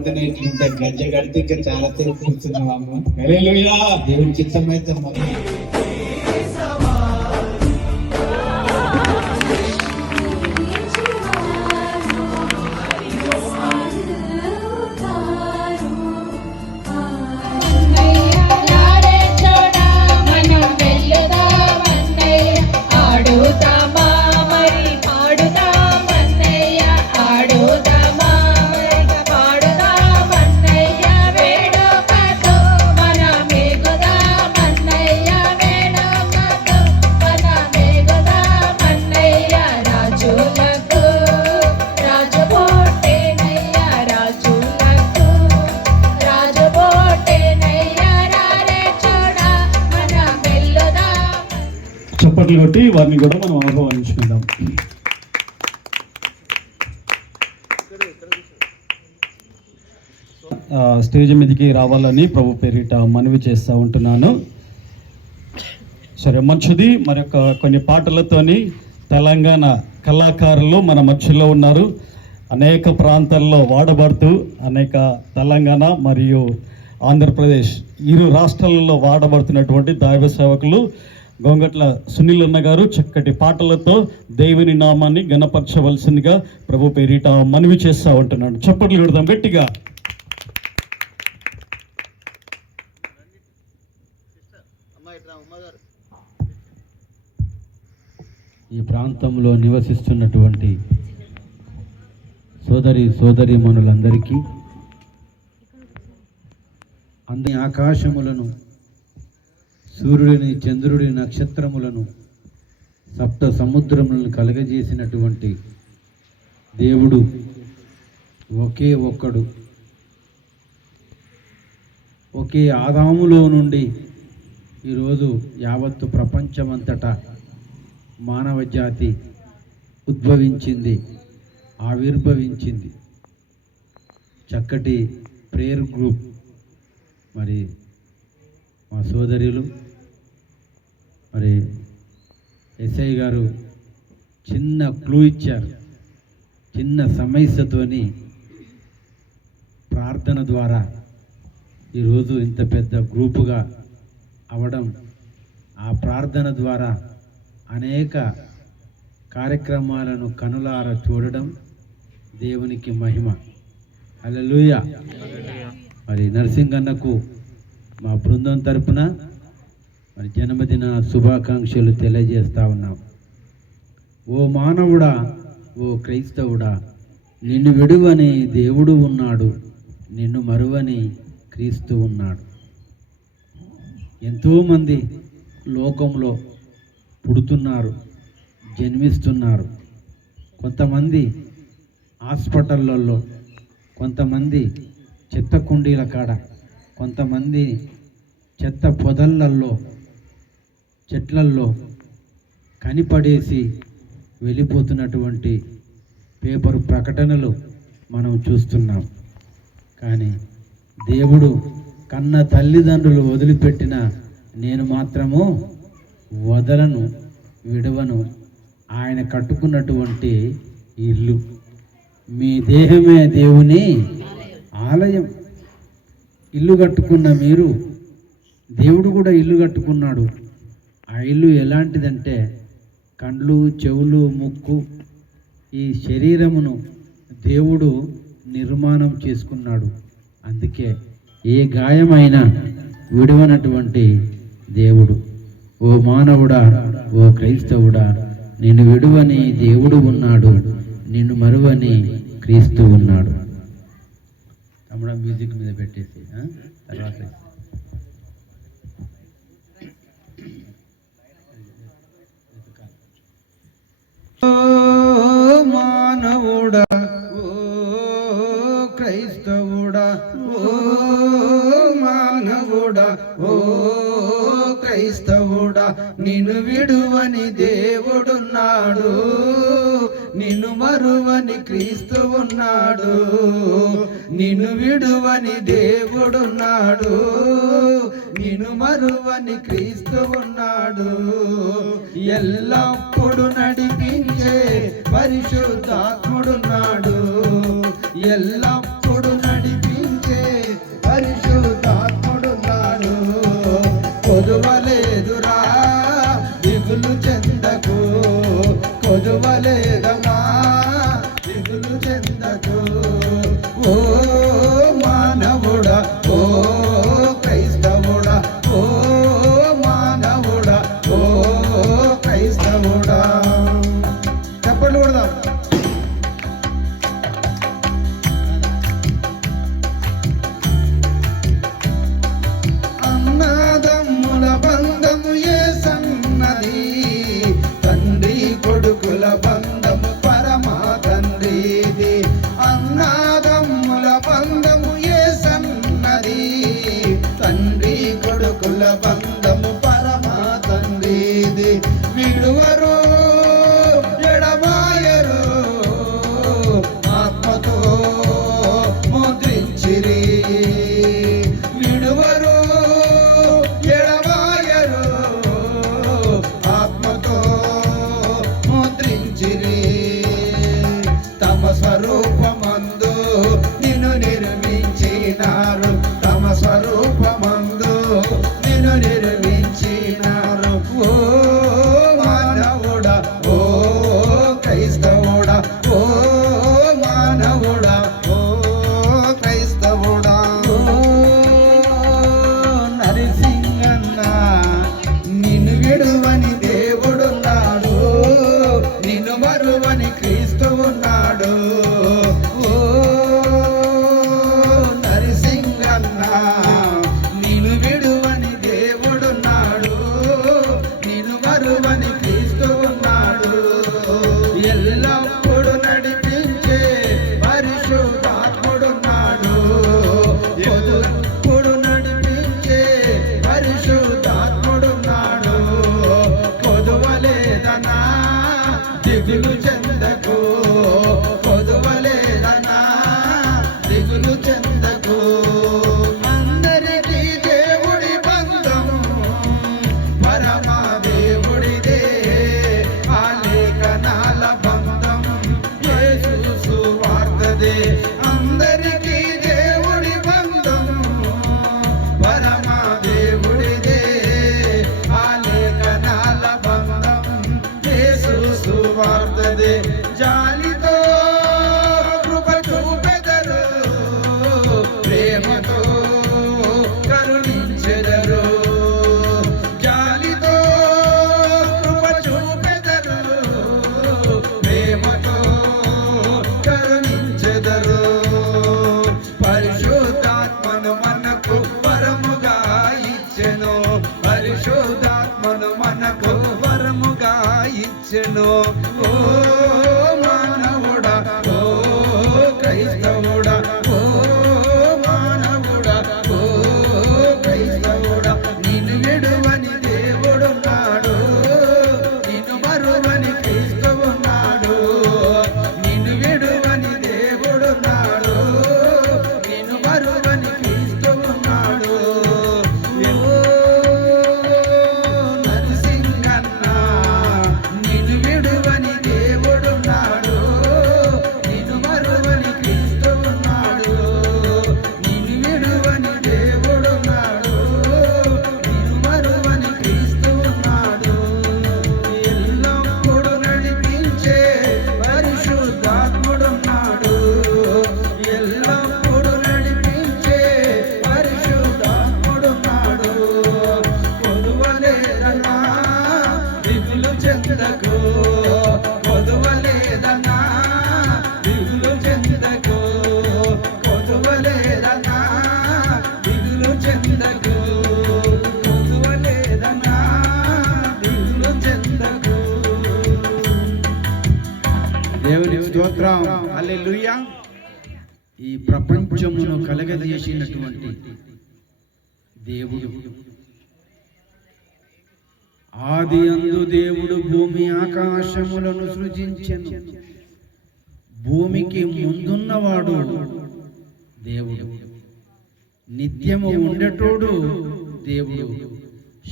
ఉట్టిగా వాడితేనే ఇట్లుంటే గజ్జ కడితే ఇంకా చాలా సేపు కూర్చున్నాము హల్లెలూయా! దేవుని చిత్తమైతే మరి వారిని కూడా మనం ఆహ్వానించుకుందాం. స్టేజ్ మీదకి రావాలని ప్రభు పేరిట మనవి చేస్తూ ఉంటున్నాను. సరే మంచిది మరొక కొన్ని పాటలతోని తెలంగాణ కళాకారులు మన మధ్యలో ఉన్నారు. అనేక ప్రాంతాల్లో వాడబడుతూ అనేక తెలంగాణ మరియు ఆంధ్రప్రదేశ్ ఇరు రాష్ట్రాలలో వాడబడుతున్నటువంటి దైవ సేవకులు గోంగట్ల సునీల్ అన్న గారు చక్కటి పాటలతో దేవుని నామాన్ని గణపరచవలసిందిగా ప్రభు పేరిట మనవి చేస్తా ఉంటున్నాడు. చప్పట్లు కొడదాం గట్టిగా. ఈ ప్రాంతంలో నివసిస్తున్నటువంటి సోదరి సోదరి మనులందరికీ అందని ఆకాశములను సూర్యుడిని చంద్రుడి నక్షత్రములను సప్త సముద్రములను కలగజేసినటువంటి దేవుడు ఒకే ఒక్కడు. ఒకే ఆదాములో నుండి ఈరోజు యావత్తు ప్రపంచమంతటా మానవ జాతి ఉద్భవించింది ఆవిర్భవించింది. చక్కటి ప్రేయర్ గ్రూప్. మరి మా సోదరులు మరి ఎస్ఐ గారు చిన్న క్లూ ఇచ్చారు. చిన్న సమస్యతోని ప్రార్థన ద్వారా ఈరోజు ఇంత పెద్ద గ్రూపుగా అవడం ఆ ప్రార్థన ద్వారా అనేక కార్యక్రమాలను కనులార చూడడం దేవునికి మహిమ. హల్లెలూయా. మరి నరసింగన్నకు మా బృందం తరపున మరి జన్మదిన శుభాకాంక్షలు తెలియజేస్తా ఉన్నాం. ఓ మానవుడా ఓ క్రైస్తవుడా నిన్ను విడువని దేవుడు ఉన్నాడు నిన్ను మరువని క్రీస్తు ఉన్నాడు. ఎంతోమంది లోకంలో పుడుతున్నారు జన్మిస్తున్నారు. కొంతమంది హాస్పిటళ్ళల్లో కొంతమంది చెత్త కుండీల కాడ కొంతమంది చెత్త పొదళ్ళల్లో చెట్లల్లో కనిపడేసి వెళ్ళిపోతున్నటువంటి పేపరు ప్రకటనలు మనం చూస్తున్నాం. కానీ దేవుడు కన్న తల్లిదండ్రులు వదిలిపెట్టిన నేను మాత్రము వదలను విడవను. ఆయన కట్టుకున్నటువంటి ఇల్లు. మీ దేహమే దేవుని ఆలయం. ఇల్లు కట్టుకున్న మీరు దేవుడు కూడా ఇల్లు కట్టుకున్నాడు. ఆ ఇల్లు ఎలాంటిదంటే కండ్లు చెవులు ముక్కు ఈ శరీరమును దేవుడు నిర్మాణం చేసుకున్నాడు. అందుకే ఏ గాయమైనా విడవనటువంటి దేవుడు. ఓ మానవుడా ఓ క్రైస్తవుడా నిన్ను విడువని దేవుడు ఉన్నాడు నిన్ను మరువని క్రీస్తు ఉన్నాడు. తమ మ్యూజిక్ మీద పెట్టేసి తర్వాత మానవుడా ఓ క్రైస్తవుడా ఓ మానవుడా ఓ క్రైస్తవుడా నిన్ను విడువని దేవుడున్నాడు నిన్ను మరువని క్రీస్తు ఉన్నాడు నిన్ను విడువని దేవుడున్నాడు. నిన్ను మరువని క్రీస్తు ఉన్నాడు. ఎల్లప్పుడు నడిపించే పరిశుద్ధాత్ముడున్నాడు. ఎల్లప్పుడు love. స్తోత్రం. హల్లెలూయా. ఈ ప్రపంచమును కలగజేసినటువంటి దేవుడు. ఆది అందు దేవుడు భూమి ఆకాశములను సృజించను. భూమికి ముందున్నవాడు దేవుడు. నిత్యము ఉండేటోడు దేవుడు.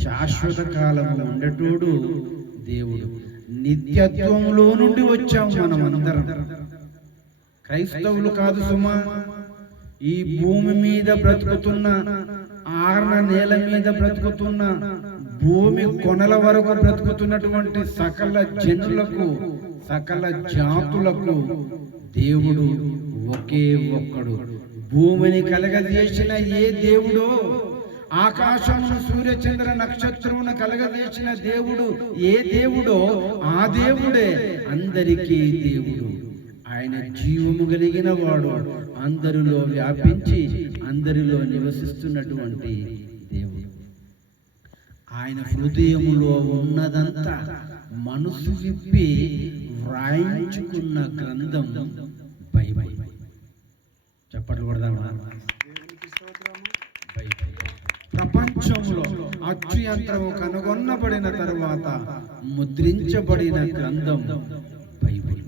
శాశ్వత కాలము ఉండేటోడు దేవుడు. నిత్యత్వంలో నుండి వచ్చాం మనం అందరం క్రైస్తవులు కాదు సుమా ఈ భూమి మీద బ్రతుకుతున్న ఆరణ నేల మీద బ్రతుకుతున్న భూమి కొనల వరకు బ్రతుకుతున్నటువంటి సకల జనులకు సకల జాతులకు దేవుడు ఒకే ఒక్కడు. భూమిని కలగజేసిన ఏ దేవుడో ఆకాశమును సూర్యచంద్ర నక్షత్రమును కలగజేసిన దేవుడు ఏ దేవుడో ఆ దేవుడే అందరికీ దేవుడు. ఆయన జీవము కలిగిన వాడు అందరిలో వ్యాపించి అందరిలో నివసిస్తున్నటువంటి దేవుడు. ఆయన హృదయములో ఉన్నదంతా మనసు విప్పి వ్రాయించుకున్న గ్రంథం బైబిల్. చెప్పట్లు కొడదామా? బైబిల్. ప్రపంచంలో అచ్చు యంత్రము కనుగొనబడిన తరువాత ముద్రించబడిన గ్రంథం బైబిల్.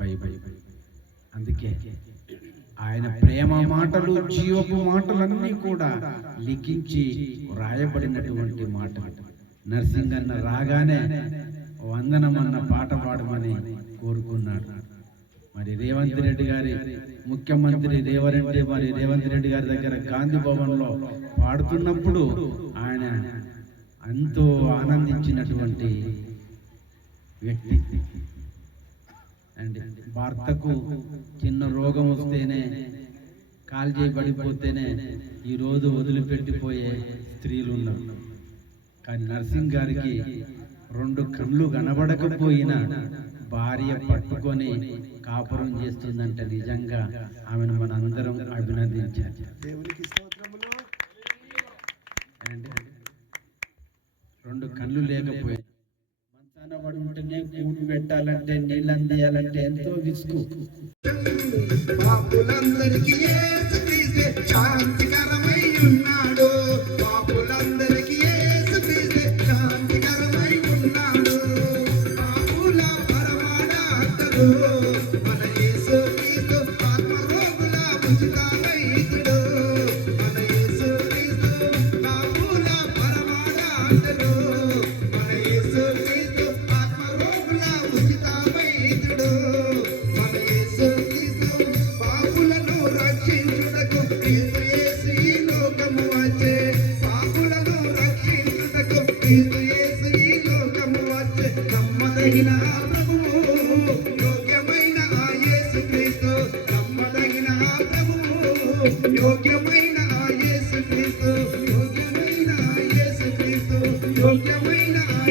బైబిల్. అందుకే ఆయన ప్రేమ మాటలు జీవపు మాటలన్నీ కూడా లిఖించి రాయబడినటువంటి మాట. నరసింగన్న రాగానే వందనమన్న పాట పాడమని కోరుకున్నాడు. మరి రేవంత్ రెడ్డి గారి ముఖ్యమంత్రి రేవరెడ్డి మరి రేవంత్ రెడ్డి గారి దగ్గర గాంధీ భవన్లో పాడుతున్నప్పుడు ఆయన ఎంతో ఆనందించినటువంటి వ్యక్తి. అండి భర్తకు చిన్న రోగం వస్తేనే కాలు చేయబడిపోతేనే ఈ రోజు వదిలిపెట్టిపోయే స్త్రీలు ఉన్నారు కానీ నర్సింగ్ గారికి రెండు కళ్ళు కనబడకపోయినా భార్య పట్టుకొని కాపురం చేస్తుందంటే నిజంగా. ఆమెను మనందరం అభినందించాలి. రెండు కళ్ళు లేకపోయినా మంచాన పడి ఉంటేనే కూడు పెట్టాలంటే నీళ్ళు అందియాలంటే ఎంతో విసుగు. పాపులందరికీ యేసుక్రీస్తే Amén.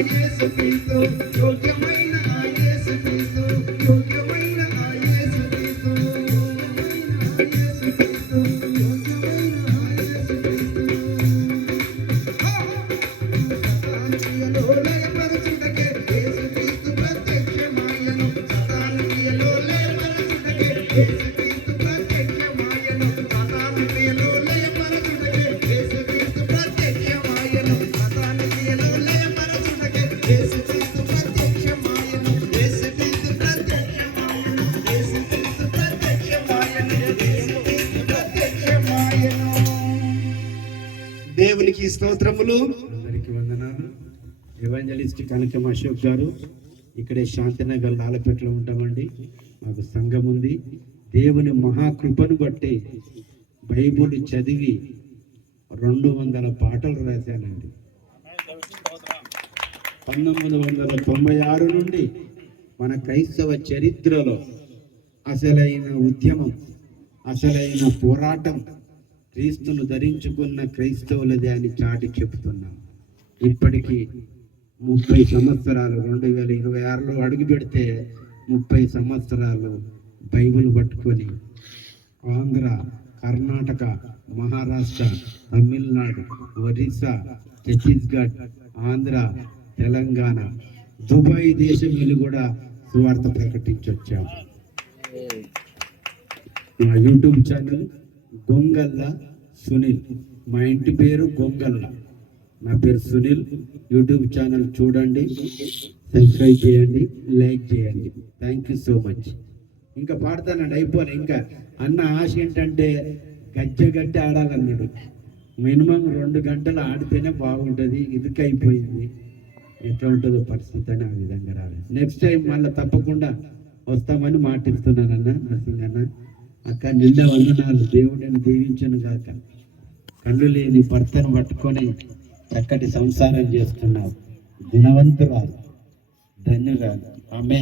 యేసుక్రీస్తు యోగ్యమైన స్తోత్రములు. అందరికీ వందనాలు. ఎవాంజలిస్ట్ కనకం అశోక్ గారు ఇక్కడే శాంతినగర్ లాలపేటలో ఉంటామండి. మాకు సంఘం ఉంది. దేవుని మహాకృపను బట్టి బైబుల్ చదివి రెండు వందల పాటలు రాశానండి. పంతొమ్మిది వందల తొంభై ఆరు నుండి మన క్రైస్తవ చరిత్రలో అసలైన ఉద్యమం అసలైన పోరాటం క్రీస్తును ధరించుకున్న క్రైస్తవులదే అని చాటి చెప్తున్నాం ఇప్పటికీ ముప్పై సంవత్సరాలు రెండు వేల ఇరవై ఆరులో అడుగు పెడితే ముప్పై సంవత్సరాలు బైబిల్ పట్టుకొని ఆంధ్ర కర్ణాటక మహారాష్ట్ర తమిళనాడు ఒరిస్సా ఛత్తీస్గఢ్ ఆంధ్ర తెలంగాణ దుబాయ్ దేశం వెళ్ళి కూడా సువార్త ప్రకటించొచ్చాం. మా యూట్యూబ్ ఛానల్ గొంగల్ల సునీల్. మా ఇంటి పేరు గొంగల్ల. నా పేరు సునీల్. యూట్యూబ్ ఛానల్ చూడండి సబ్స్క్రైబ్ చేయండి లైక్ చేయండి. Thank you so much. ఇంకా పాడతానండి అయిపోలే. ఇంకా అన్న ఆశ ఏంటంటే గజ్జె గట్టి ఆడాలన్నాడు. మినిమం రెండు గంటలు ఆడితేనే బాగుంటుంది. ఇదికైపోయింది అయిపోయింది. ఎట్లా ఉంటుందో పరిస్థితి అని ఆ విధంగా రాలేదు. నెక్స్ట్ టైం మళ్ళీ తప్పకుండా వస్తామని మాటిస్తున్నానన్న నరసింగ్ అన్న అక్క నిండా వందనాలు దేవుడిని దీవించను గాక. కళ్ళు లేని భర్తను పట్టుకొని చక్కటి సంసారం చేస్తున్నావు. గుణవంతురాలు ధన్యురాలు. ఆమె